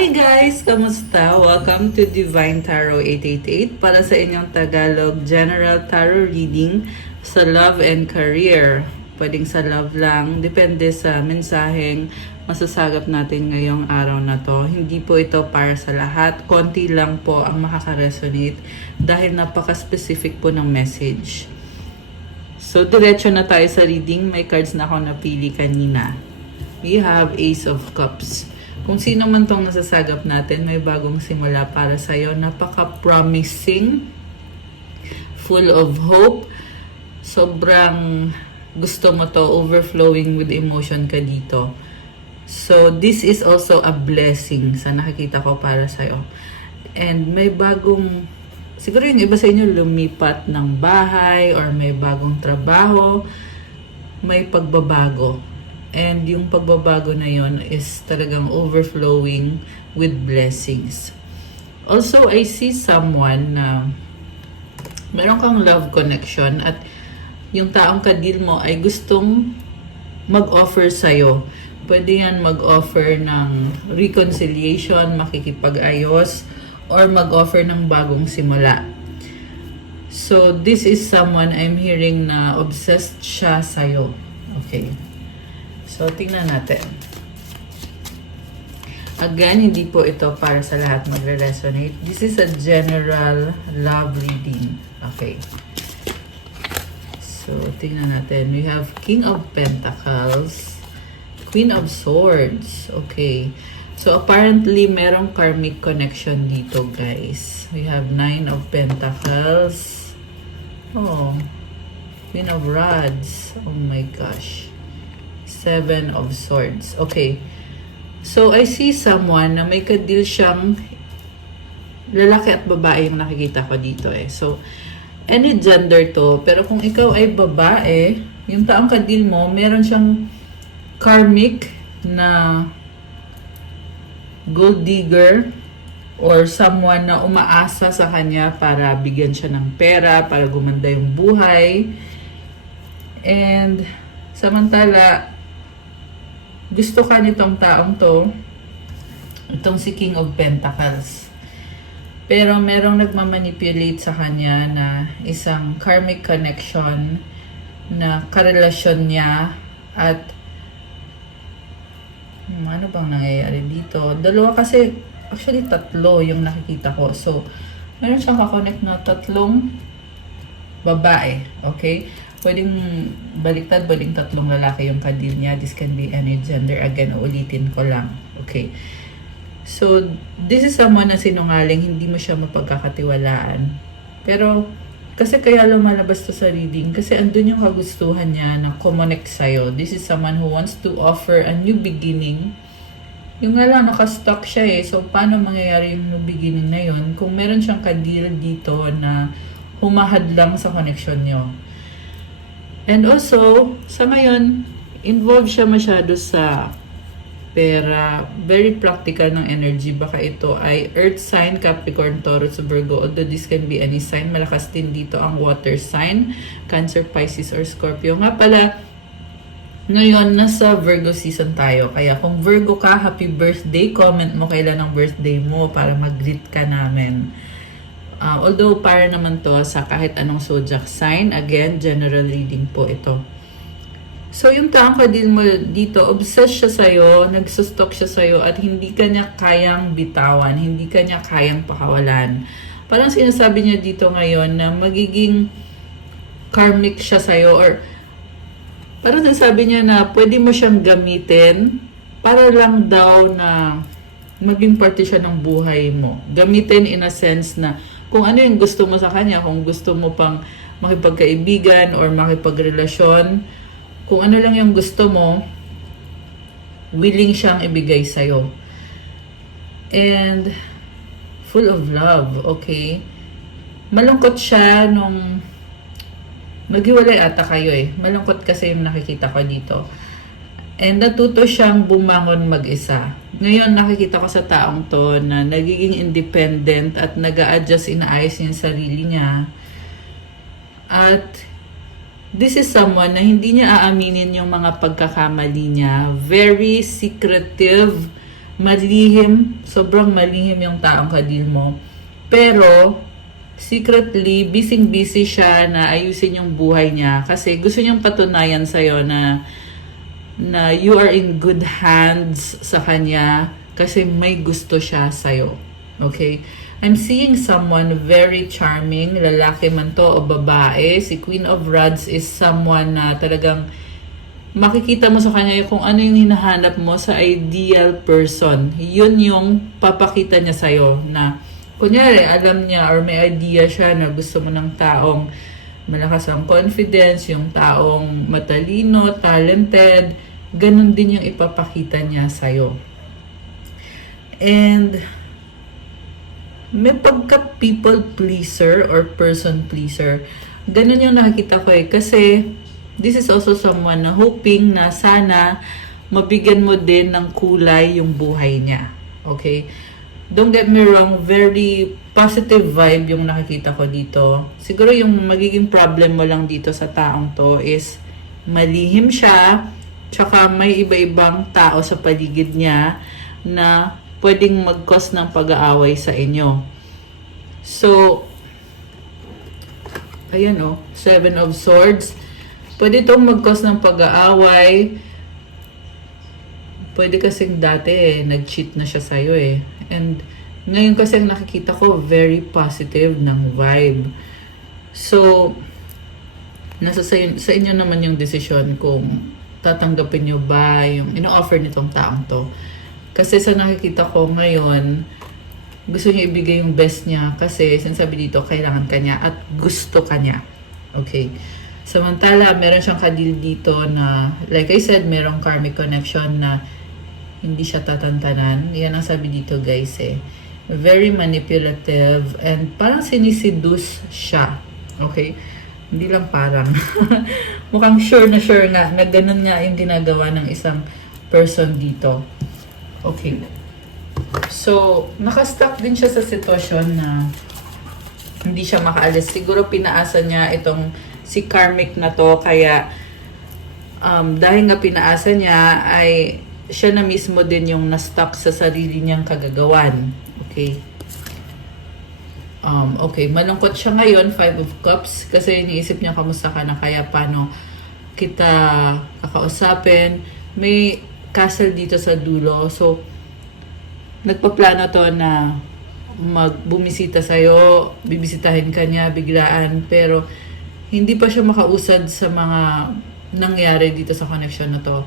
Hi guys! Kamusta? Welcome to Divine Tarot 888 para sa inyong Tagalog General Tarot Reading sa Love and Career. Pwedeng sa love lang, depende sa mensaheng masasagap natin ngayong araw na to. Hindi po ito para sa lahat, konti lang po ang makaka-resonate dahil napaka-specific po ng message. So, diretso na tayo sa reading. May cards na ako napili kanina. We have Ace of Cups. Kung sino man tong nasasagap natin, may bagong simula para sa'yo. Napaka-promising, full of hope. Sobrang gusto mo to, overflowing with emotion ka dito. So, this is also a blessing sa nakikita ko para sa'yo. And may bagong, siguro yung iba sa inyo lumipat ng bahay or may bagong trabaho, may pagbabago. And yung pagbabago na yon is talagang overflowing with blessings. Also, I see someone na meron kang love connection at yung taong kadil mo ay gustong mag-offer sa'yo. Pwede yan mag-offer ng reconciliation, makikipag-ayos, or mag-offer ng bagong simula. So, this is someone I'm hearing na obsessed siya sa'yo. Okay. So, tingnan natin. Again, hindi po ito para sa lahat magre-resonate. This is a general love reading. Okay. So, tingnan natin. We have King of Pentacles, Queen of Swords. Okay. So, apparently, merong karmic connection dito, guys. We have Nine of Pentacles. Oh. Queen of Rods. Oh my gosh. Seven of Swords. Okay. So, I see someone na may kadil siyang lalaki at babae yung nakikita ko dito eh. So, any gender to. Pero kung ikaw ay babae, yung taong kadil mo, meron siyang karmic na gold digger or someone na umaasa sa kanya para bigyan siya ng pera, para gumanda yung buhay. And, samantala, gusto ka nitong taong to, itong si King of Pentacles. Pero merong nagmamanipulate sa kanya na isang karmic connection na karelasyon niya at ano bang nangyayari dito? Dalawa kasi, actually tatlo yung nakikita ko. So, meron siyang kakonect na tatlong babae. Okay? Pwedeng baliktad, pwedeng tatlong lalaki yung kadil niya. This can be any gender. Again, ulitin ko lang. Okay. So, this is someone na sinungaling, hindi mo siya mapagkakatiwalaan. Pero, kasi kaya lumalabas to sa reading, kasi andun yung kagustuhan niya na kumonect sa'yo. This is someone who wants to offer a new beginning. Yung nga lang, nakastock siya eh. So, paano mangyayari yung new beginning na yun? Kung meron siyang kadil dito na humahad lang sa connection niyo. And also, sa ngayon, involved siya masyado sa pera. Very practical ng energy. Baka ito ay Earth sign, Capricorn, Taurus, Virgo. Although this can be any sign. Malakas din dito ang water sign, Cancer, Pisces, or Scorpio. Nga pala, ngayon, nasa Virgo season tayo. Kaya kung Virgo ka, happy birthday. Comment mo kailan ang birthday mo para mag-greet ka namin. Although para naman to sa kahit anong zodiac sign, again, general reading po ito. So, yung taong kadil mo dito, obsessed siya sa'yo, nagsustok siya sa'yo, at hindi ka niya kayang bitawan, hindi ka niya kayang pakawalan. Parang sinasabi niya dito ngayon na magiging karmic siya sa'yo, or parang sinasabi niya na pwede mo siyang gamitin para lang daw na maging parte siya ng buhay mo. Gamitin in a sense na kung ano yung gusto mo sa kanya, kung gusto mo pang makipagkaibigan or makipagrelasyon, kung ano lang yung gusto mo, willing siyang ibigay sa'yo. And, full of love, okay? Malungkot siya nung maghiwalay ata kayo eh. Malungkot kasi yung nakikita ko dito. And natuto siyang bumangon mag-isa. Ngayon, nakikita ko sa taong to na nagiging independent at nag-a-adjust, inaayos niya yung sarili niya. At this is someone na hindi niya aaminin yung mga pagkakamali niya. Very secretive malihim, sobrang malihim yung taong kadil mo. Pero, secretly, busy-busy siya na ayusin yung buhay niya kasi gusto niyang patunayan sa'yo na you are in good hands sa kanya kasi may gusto siya sa'yo. Okay? I'm seeing someone very charming, lalaki man to o babae. Si Queen of Rods is someone na talagang makikita mo sa kanya kung ano yung hinahanap mo sa ideal person. Yun yung papakita niya sa'yo na kunyari, alam niya or may idea siya na gusto mo ng taong malakas ang confidence, yung taong matalino, talented, ganun din yung ipapakita niya sa'yo. And may pagka people pleaser or person pleaser. Ganun yung nakikita ko eh. Kasi this is also someone na hoping na sana mabigyan mo din ng kulay yung buhay niya. Okay? Don't get me wrong, very positive vibe yung nakikita ko dito. Siguro yung magiging problem mo lang dito sa taong to is malihim siya, tsaka may iba-ibang tao sa paligid niya na pwedeng mag-cause ng pag-aaway sa inyo. So, ayan o, 7 of Swords. Pwede itong mag-cause ng pag-aaway. Pwede kasing dati nag-cheat na siya sa'yo eh. And ngayon kasi nakikita ko very positive ng vibe. So, nasa sa inyo naman yung desisyon kung tatanggapin nyo ba yung ino-offer nitong taong to. Kasi sa nakikita ko ngayon, gusto niya ibigay yung best niya kasi sinasabi dito, kailangan ka niya at gusto ka niya. Okay. Samantala, meron siyang kadil dito na, like I said, merong karmic connection na hindi siya tatantanan. Yan ang sabi dito guys eh. Very manipulative and parang siniseduce siya. Okay? Hindi lang parang. Mukhang sure nga na ganun nga yung ginagawa ng isang person dito. Okay. So, nakastuck din siya sa sitwasyon na hindi siya makaalis. Siguro pinaasa niya itong si karmic na to. Kaya, dahil nga pinaasa niya, ay siya na mismo din yung na-stuck sa sarili niyang kagagawan. Okay. Okay, malungkot siya ngayon, 5 of Cups, kasi iniisip niya kamusta ka na, kaya paano kita kakausapin. May castle dito sa dulo, so nagpaplano to na magbumisita sa'yo, bibisitahin ka niya biglaan, pero hindi pa siya makausad sa mga nangyari dito sa connection na to.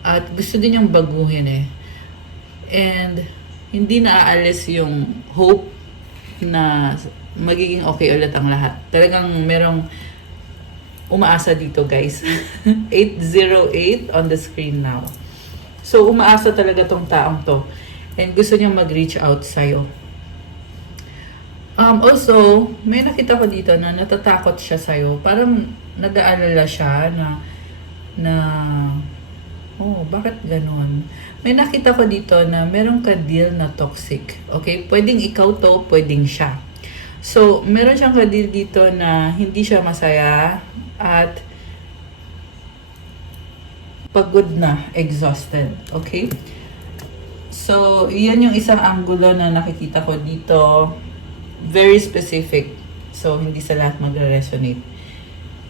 At gusto din niyang baguhin eh. And hindi naaalis yung hope na magiging okay ulit ang lahat. Talagang merong umaasa dito guys. 808 on the screen now. So umaasa talaga tong taong to. And gusto niyang mag-reach out sa'yo. Also, may nakita ko dito na natatakot siya sa'yo. Parang nag-aalala siya na oh, bakit ganon? May nakita ko dito na meron ka deal na toxic. Okay? Pwedeng ikaw to, pwedeng siya. So, meron siyang ka-deal dito na hindi siya masaya at pagod na, exhausted. Okay? So, yan yung isang angulo na nakikita ko dito. Very specific. So, hindi sa lahat magre-resonate.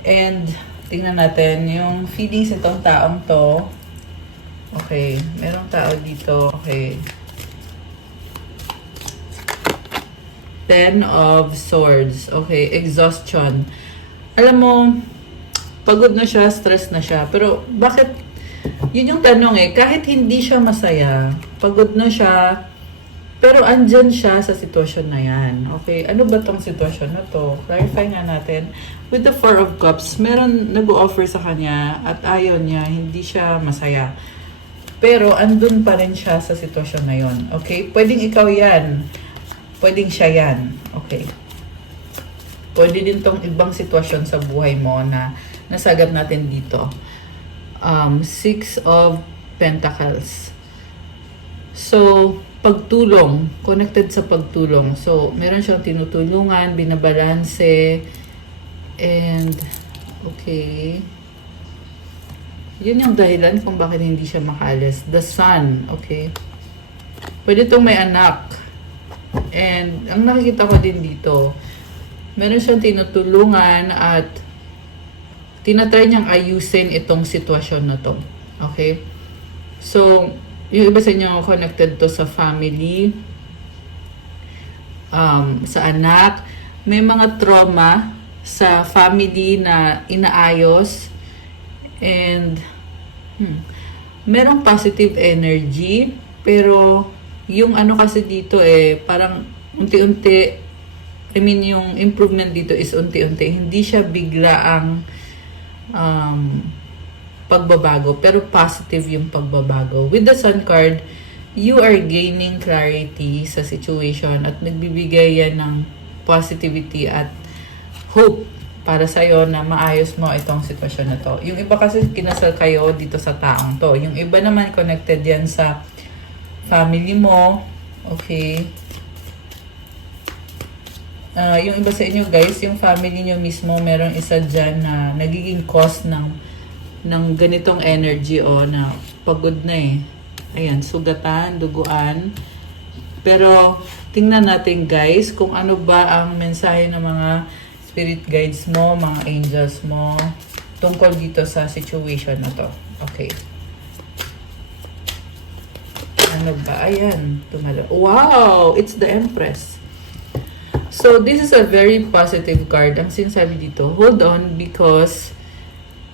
And, tingnan natin yung feelings itong taong to. Okay, merong tao dito. Okay. 10 of Swords. Okay, exhaustion. Alam mo, pagod na siya, stress na siya. Pero bakit, yun yung tanong eh, kahit hindi siya masaya, pagod na siya, pero andyan siya sa sitwasyon na yan. Okay, ano ba tong sitwasyon na to? Clarify nga natin. With the 4 of Cups, meron nag-o-offer sa kanya at ayaw niya, hindi siya masaya. Pero andun pa rin siya sa sitwasyon na yon. Okay? Pwedeng ikaw yan. Pwedeng siya yan. Okay? Pwede din tong ibang sitwasyon sa buhay mo na nasagap natin dito. 6 of Pentacles. So, pagtulong. Connected sa pagtulong. So, meron siyang tinutulungan, binabalanse, and, okay. Yun yung dahilan kung bakit hindi siya makaalis. The Sun, okay. pwede itong may anak. And ang nakikita ko din dito, meron siyang tinutulungan at tinatry niyang ayusin itong sitwasyon na to. Okay? So, yung iba sa inyo connected to sa family, sa anak, may mga trauma sa family na inaayos, and merong positive energy, pero yung ano kasi dito parang unti-unti, I mean yung improvement dito is unti-unti, hindi siya bigla ang pagbabago, pero positive yung pagbabago. With the Sun card, you are gaining clarity sa situation at nagbibigay yan ng positivity at hope para sa'yo na maayos mo itong sitwasyon na to. Yung iba kasi kinasal kayo dito sa taong to. Yung iba naman connected yan sa family mo. Okay. Yung iba sa inyo guys, yung family nyo mismo, merong isa dyan na nagiging cause ng ganitong energy na pagod na Ayan, sugatan, duguan. Pero tingnan natin guys kung ano ba ang mensahe ng mga spirit guides mo, mga angels mo tungkol dito sa situation na to. Okay. Ano ba? Ayan. Wow! It's the Empress. So, this is a very positive card. Ang sinasabi dito, hold on because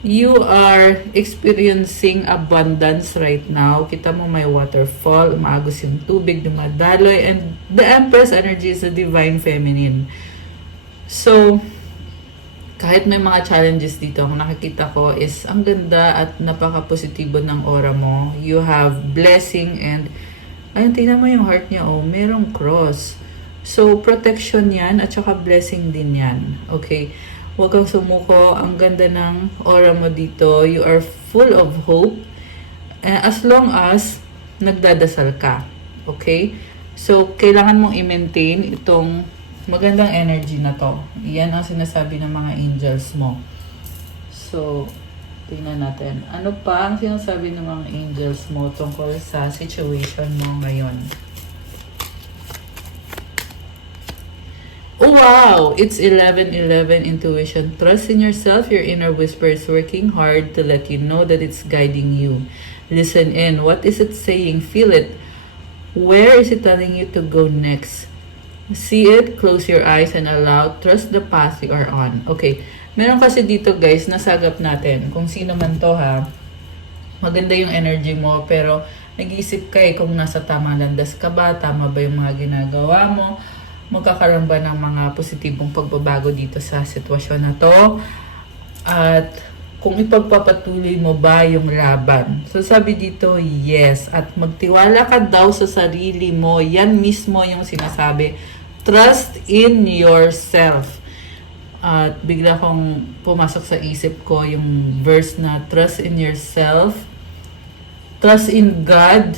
you are experiencing abundance right now. Kita mo may waterfall, umaagos yung tubig, dumadaloy, and the Empress energy is a divine feminine. So, kahit may mga challenges dito, ang nakikita ko is ang ganda at napaka-positibo ng aura mo. You have blessing and ayun, tingnan mo yung heart niya, merong cross. So, protection yan at saka blessing din yan. Okay? Huwag kang sumuko. Ang ganda ng aura mo dito. You are full of hope. As long as nagdadasal ka. Okay? So, kailangan mong i-maintain itong magandang energy na to. Yan ang sinasabi ng mga angels mo. So, tingnan natin. Ano pa ang sinasabi ng mga angels mo tungkol sa situation mo ngayon? Oh, wow! It's 11-11 intuition. Trust in yourself. Your inner whisper is working hard to let you know that it's guiding you. Listen in. What is it saying? Feel it. Where is it telling you to go next? See it, close your eyes, and allow. Trust the path you are on. Okay. Meron kasi dito guys, nasagap natin. Kung sino man to maganda yung energy mo, pero nag-iisip ka kung nasa tamang landas ka ba, tama ba yung mga ginagawa mo, magkakaroon ba ng mga positibong pagbabago dito sa sitwasyon na to, at kung ipagpapatuloy mo ba yung laban. So sabi dito, yes, at magtiwala ka daw sa sarili mo. Yan mismo yung sinasabi. Trust in yourself. At bigla kong pumasok sa isip ko yung verse na trust in yourself, trust in God,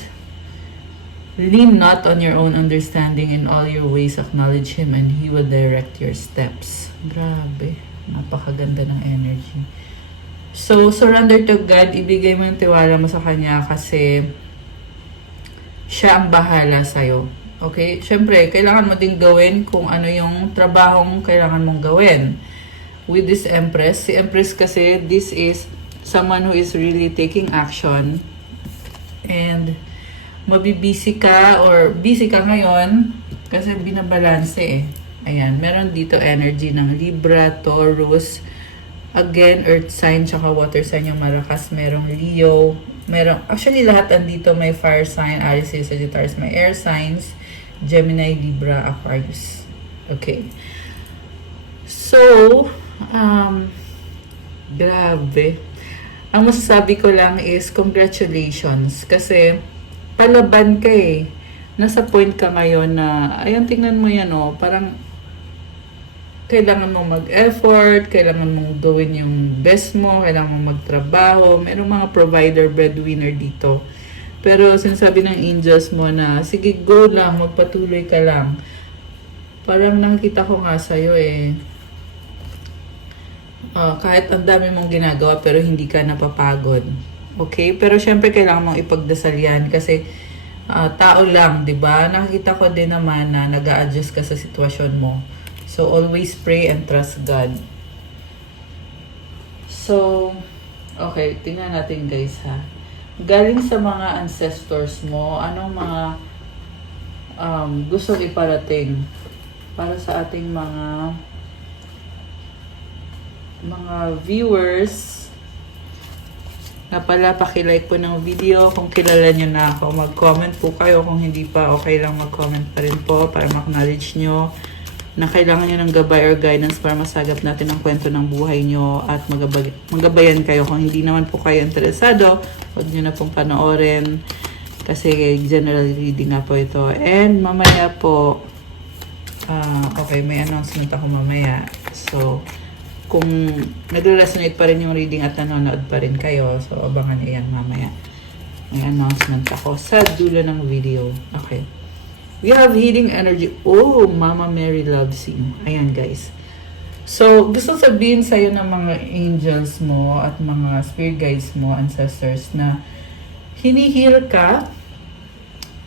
lean not on your own understanding, in all your ways acknowledge Him and He will direct your steps. Grabe, napakaganda ng energy. So, surrender to God, ibigay mo yung tiwala mo sa Kanya kasi siya ang bahala sa'yo. Okay? Siyempre, kailangan mo din gawin kung ano yung trabahong kailangan mong gawin. With this Empress, si Empress kasi, this is someone who is really taking action and mabibisi ka or busy ka ngayon kasi binabalanse Ayan, meron dito energy ng Libra, Taurus, again, Earth sign, tsaka water sign yung Maracas, merong Leo, merong, actually lahat andito may fire sign, Aries, Sagittarius, may air signs, Gemini, Libra, Aquarius. Okay. So, grabe. Ang masasabi ko lang is congratulations kasi palaban ka Nasa point ka ngayon na, ayun, tingnan mo yan parang kailangan mong mag-effort, kailangan mong gawin yung best mo, kailangan mong magtrabaho, merong mga provider, breadwinner dito. Pero sinasabi ng angels mo na, sige, go lang, magpatuloy ka lang. Parang nakikita ko nga sa'yo kahit ang dami mong ginagawa pero hindi ka napapagod. Okay? Pero syempre kailangan mong ipagdasal yan kasi tao lang, 'di ba? Nakikita ko din naman na nag-a-adjust ka sa sitwasyon mo. So always pray and trust God. So, okay, tingnan natin guys ha. Galing sa mga ancestors mo, anong mga gusto iparating para sa ating mga viewers na pala, pakilike po ng video kung kilala nyo na ako. Mag-comment po kayo. Kung hindi pa, okay lang mag-comment pa rin po para ma-acknowledge nyo na kailangan nyo ng gabay or guidance para masagap natin ang kwento ng buhay nyo at magabayan kayo. Kung hindi naman po kayo interesado, huwag nyo na pong panoorin kasi general reading nga po ito. And mamaya po, okay, may announcement ako mamaya. So, kung nagre-resonate pa rin yung reading at nanonood pa rin kayo, so abangan nyo yan mamaya. May announcement ako sa dulo ng video. Okay. We have healing energy. Oh, Mama Mary loves you. Ayan guys. So, gusto sabihin sa'yo ng mga angels mo at mga spirit guides mo, ancestors, na hinihil ka.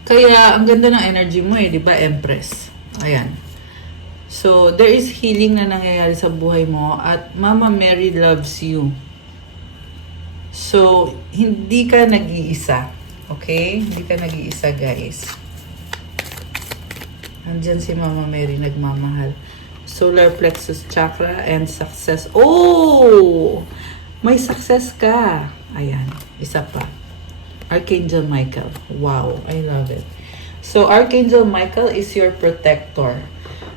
Kaya, ang ganda ng energy mo di ba, Empress? Ayan. So, there is healing na nangyayari sa buhay mo at Mama Mary loves you. So, hindi ka nag-iisa. Okay? Hindi ka nag-iisa, guys. Andyan si Mama Mary nagmamahal. Solar plexus chakra and success. Oh! May success ka. Ayan. Isa pa. Archangel Michael. Wow. I love it. So, Archangel Michael is your protector.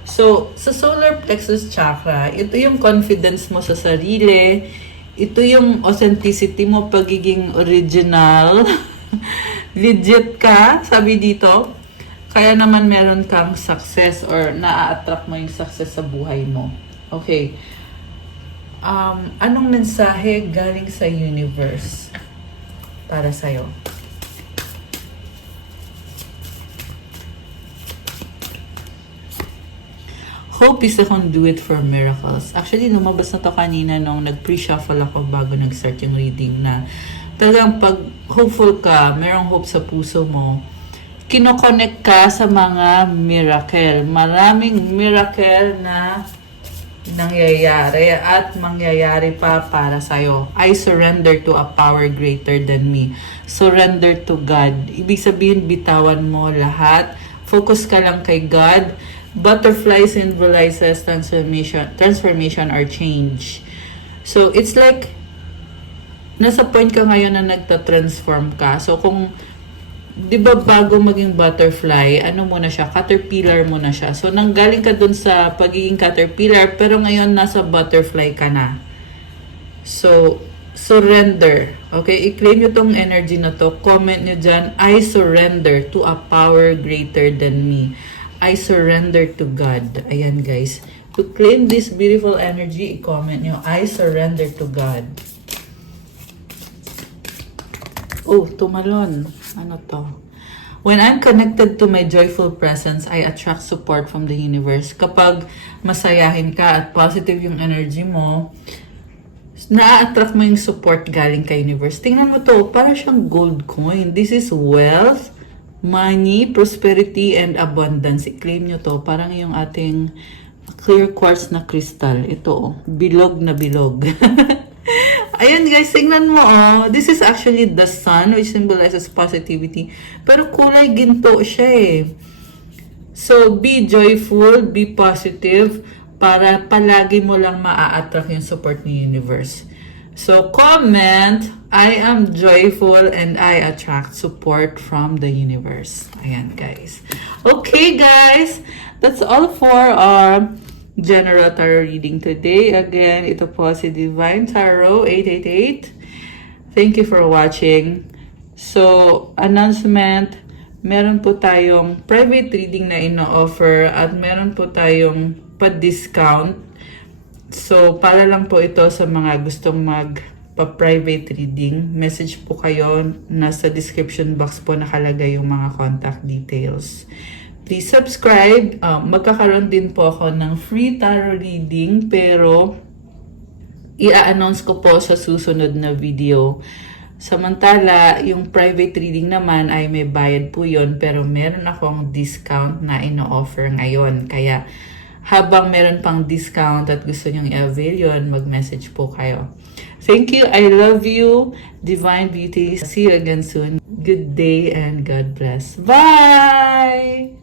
So, sa solar plexus chakra, ito yung confidence mo sa sarili, ito yung authenticity mo, pagiging original, legit ka, sabi dito. Kaya naman meron kang success or na-attract mo yung success sa buhay mo. Okay. Anong mensahe galing sa universe para sa'yo? Hope is a conduit for miracles. Actually, lumabas na to kanina nung nag-pre-shuffle ako bago nag-start yung reading na talagang pag hopeful ka, merong hope sa puso mo, kinoconnect ka sa mga miracle. Maraming miracle na nangyayari at mangyayari pa para sa'yo. I surrender to a power greater than me. Surrender to God. Ibig sabihin, bitawan mo lahat. Focus ka lang kay God. Butterfly symbolizes transformation or change. So, it's like, nasa point ka ngayon na nagta-transform ka. So, kung, di ba bago maging butterfly, ano muna siya? Caterpillar muna siya. So, nanggaling ka dun sa pagiging caterpillar, pero ngayon nasa butterfly ka na. So, surrender. Okay? I-claim nyo tong energy na to. Comment nyo dyan, I surrender to a power greater than me. I surrender to God. Ayan guys. To claim this beautiful energy, i-comment nyo, I surrender to God. Oh, tumalon. Ano to? When I'm connected to my joyful presence, I attract support from the universe. Kapag masayahin ka at positive yung energy mo, na-attract mo yung support galing kay universe. Tingnan mo to, para siyang gold coin. This is wealth, money, prosperity, and abundance. I-claim nyo to. Parang yung ating clear quartz na crystal. Ito, bilog na bilog. Ayan guys, tingnan mo This is actually the sun, which symbolizes positivity. Pero kulay ginto siya So, be joyful, be positive, para palagi mo lang maa-attract yung support ng universe. So, comment, I am joyful and I attract support from the universe. Ayan, guys. Okay, guys. That's all for our general tarot reading today. Again, ito po si Divine Tarot 888. Thank you for watching. So, announcement, meron po tayong private reading na ino-offer at meron po tayong pa-discount. So, para lang po ito sa mga gustong magpa-private reading. Message po kayo. Nasa description box po nakalagay yung mga contact details. Please subscribe. Magkakaroon din po ako ng free tarot reading, pero i-announce ko po sa susunod na video. Samantala, yung private reading naman ay may bayad po yun, pero meron akong discount na ino-offer ngayon. Kaya habang meron pang discount at gusto nyong i-avail yun, mag-message po kayo. Thank you. I love you, Divine Beauties. See you again soon. Good day and God bless. Bye!